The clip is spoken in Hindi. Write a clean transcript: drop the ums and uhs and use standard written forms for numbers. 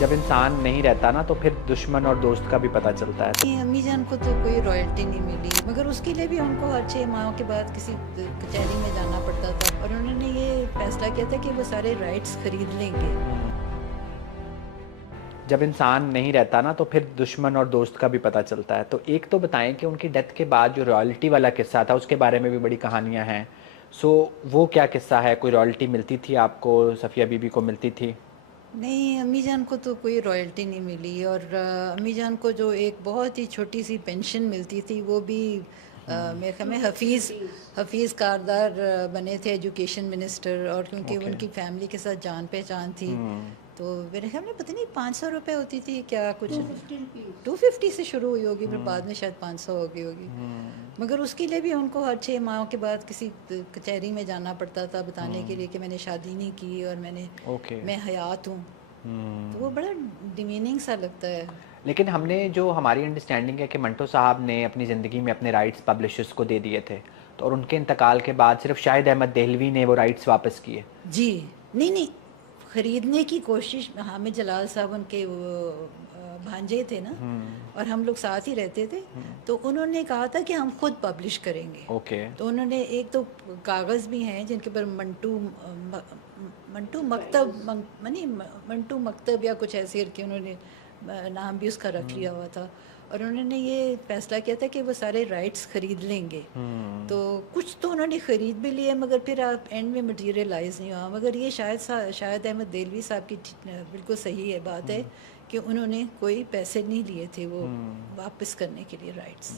जब इंसान नहीं रहता ना तो फिर दुश्मन और दोस्त का भी पता चलता है। अम्मी जान को तो कोई रॉयल्टी नहीं मिली, मगर उसके लिए भी उनको हर 6 माह के बाद किसी कचहरी में जाना पड़ता था और उन्होंने ये फैसला किया था कि वो सारे राइट्स खरीद लेंगे। जब इंसान नहीं रहता ना तो फिर दुश्मन और दोस्त का भी पता चलता है। तो एक तो बताएं कि उनकी डेथ के बाद जो रॉयल्टी वाला किस्सा था उसके बारे में भी बड़ी कहानियां हैं। सो वो क्या किस्सा है? कोई रॉयल्टी मिलती थी आपको? सफ़िया बीबी को मिलती थी? नहीं, अम्मी जान को तो कोई रॉयल्टी नहीं मिली और अम्मी जान को जो एक बहुत ही छोटी सी पेंशन मिलती थी वो भी मेरे ख्याल में हफीज़ कारदार बने थे एजुकेशन मिनिस्टर, और क्योंकि ओके। उनकी फैमिली के साथ जान पहचान थी तो मेरे ख्याल में पता नहीं 500 रुपये होती थी क्या, कुछ 250 से शुरू हुई होगी, फिर बाद में शायद 500 हो गई होगी। मगर उसके लिए भी उनको हर 6 माह के बाद किसी कचहरी में जाना पड़ता था बताने के लिए कि मैंने शादी नहीं की और ओके। मैं हयात हूँ। तो वो बड़ा डिमीनिंग सा लगता है। लेकिन हमने जो हमारी अंडरस्टैंडिंग है कि मंटो साहब ने अपनी ज़िंदगी में अपने राइट्स पब्लिशर्स को दे दिए थे, तो और उनके इंतकाल के बाद सिर्फ शाहिद अहमद देहलवी ने वो राइट्स वापस किए। जी, नहीं नहीं, खरीदने की कोशिश, हामिद जलाल साहब उनके वो भांजे थे ना, और हम लोग साथ ही रहते थे, तो उन्होंने कहा था कि हम खुद पब्लिश करेंगे। ओके। तो उन्होंने एक तो कागज़ भी हैं जिनके ऊपर मंटू मकतब मंटू मकतब या कुछ ऐसे करके उन्होंने नाम भी उसका रख लिया हुआ था, और उन्होंने ये फैसला किया था कि वो सारे राइट्स खरीद लेंगे। तो कुछ तो उन्होंने ख़रीद भी लिए, मगर फिर आप एंड में मटीरियलाइज़ नहीं हुआ। मगर ये शायद अहमद देलवी साहब की बिल्कुल सही है बात है कि उन्होंने कोई पैसे नहीं लिए थे वो वापस करने के लिए राइट्स।